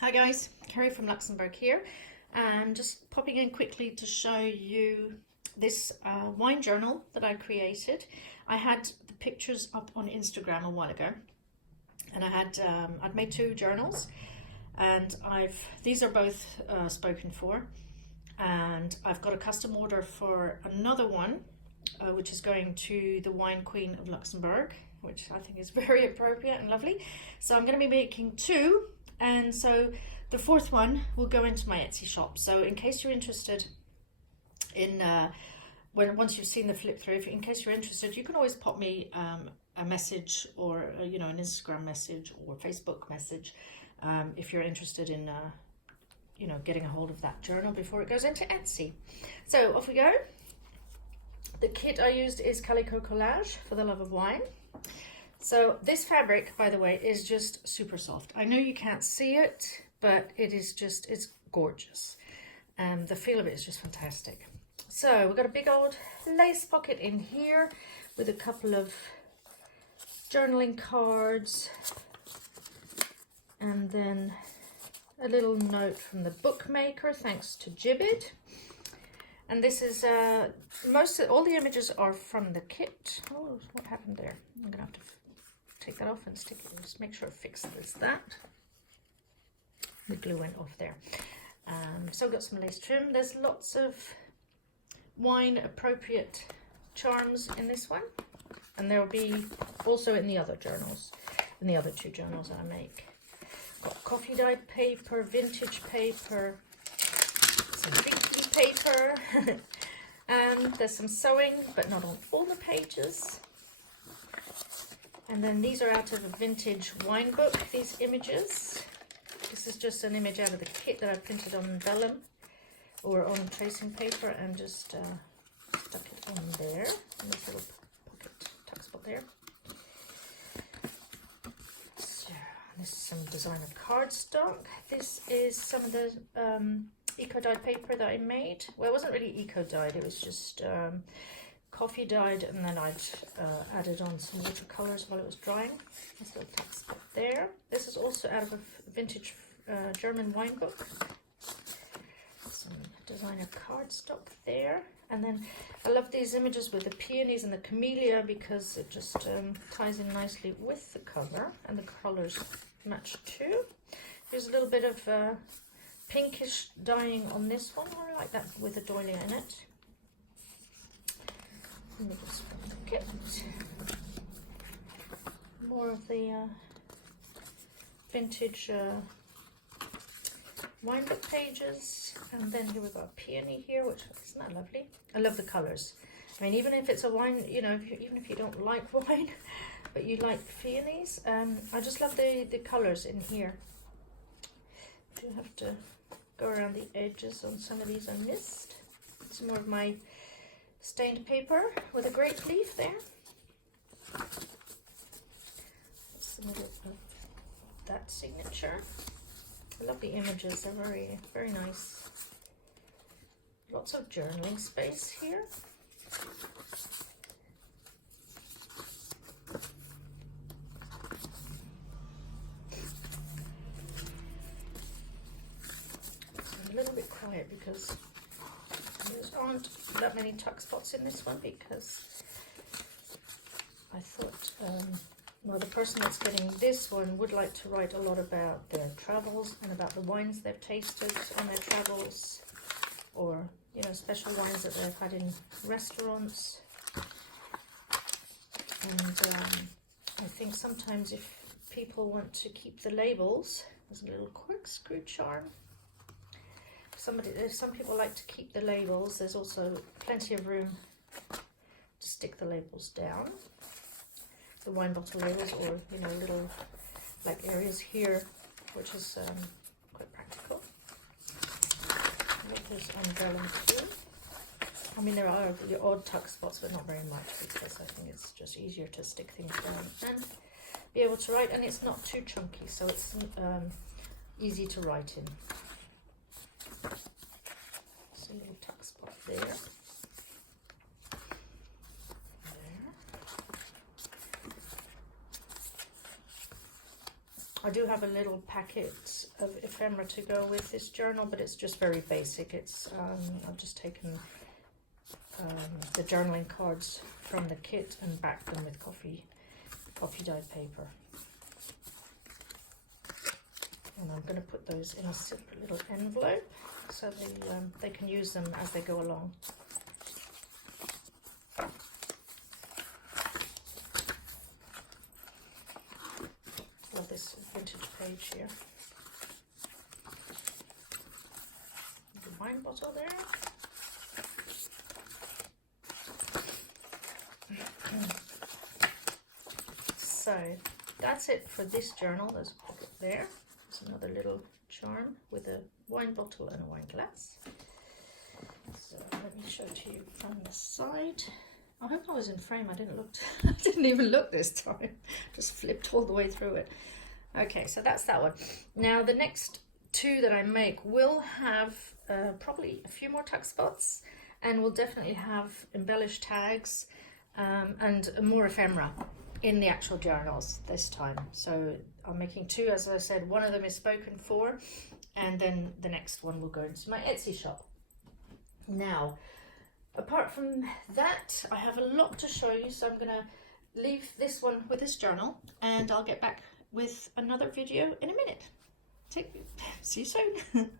Hi guys, Kerry from Luxembourg here, and just popping in quickly to show you this wine journal that I created. I had the pictures up on Instagram a while ago, and I'd made two journals, and these are both spoken for, and I've got a custom order for another one, which is going to the Wine Queen of Luxembourg, which I think is very appropriate and lovely. So I'm going to be making two. And so the fourth one will go into my Etsy shop. So in case you're interested in, once you've seen the flip through, in case you're interested, you can always pop me a message or, an Instagram message or Facebook message if you're interested in, getting a hold of that journal before it goes into Etsy. So off we go. The kit I used is Calico Collage for the love of wine. So this fabric, by the way, is just super soft. I know you can't see it, but it's gorgeous. The feel of it is just fantastic. So we've got a big old lace pocket in here with a couple of journaling cards, and then a little note from the bookmaker, thanks to Jibbit. And this is, all the images are from the kit. Oh, what happened there? I'm gonna have to take that off and stick it, just make sure it fixes that. The glue went off there. So I've got some lace trim. There's lots of wine appropriate charms in this one, and there will be also in the other journals, in the other two journals I make. Got coffee dyed paper, vintage paper, some dinky paper, and there's some sewing, but not on all the pages. And then these are out of a vintage wine book, these images. This is just an image out of the kit that I printed on vellum or on tracing paper and just stuck it on there, in this little pocket tuck spot there. So this is some designer cardstock. This is some of the eco-dyed paper that I made. Well, it wasn't really eco-dyed, it was just coffee dyed, and then I'd added on some watercolors while it was drying. This little text up there. This is also out of a vintage German wine book. Some designer cardstock there. And then I love these images with the peonies and the camellia because it just ties in nicely with the cover, and the colors match too. There's a little bit of pinkish dyeing on this one. I like that with a doily in it. Let me just put the kit. More of the vintage wine book pages, and then here we've got a peony here, which isn't that lovely? I love the colours. I mean, even if it's a wine, even if you don't like wine, but you like peonies, I just love the colours in here. I do have to go around the edges on some of these I missed. Some more of my stained paper with a grape leaf there. That's the middle of that signature. I love the images, they're very, very nice. Lots of journaling space here. It's a little bit quiet because there aren't that many tuck spots in this one, because I thought, well, the person that's getting this one would like to write a lot about their travels and about the wines they've tasted on their travels, or, special wines that they've had in restaurants. And I think sometimes if people want to keep the labels, there's a little corkscrew charm. If some people like to keep the labels, there's also plenty of room to stick the labels down, the wine bottle labels, or little areas here, which is quite practical. I love this on vellum too. I mean, there are the odd tuck spots, but not very much, because I think it's just easier to stick things down and be able to write, and it's not too chunky, so it's easy to write in. A little tuck spot there. There. I do have a little packet of ephemera to go with this journal, but it's just very basic. It's I've just taken the journaling cards from the kit and backed them with coffee dyed paper. And I'm going to put those in a separate little envelope so they can use them as they go along. Love this vintage page here. The wine bottle there. So that's it for this journal. There's a pocket there. There's another little charm with a wine bottle and a wine glass. So let me show it to you from the side. I hope I was in frame. I didn't even look this time. Just flipped all the way through it. Okay, so that's that one. Now the next two that I make will have probably a few more tuck spots, and will definitely have embellished tags and more ephemera in the actual journals this time. So I'm making two, as I said. One of them is spoken for, and then the next one will go into my Etsy shop. Now, apart from that, I have a lot to show you, so I'm going to leave this one with this journal, and I'll get back with another video in a minute. See you soon.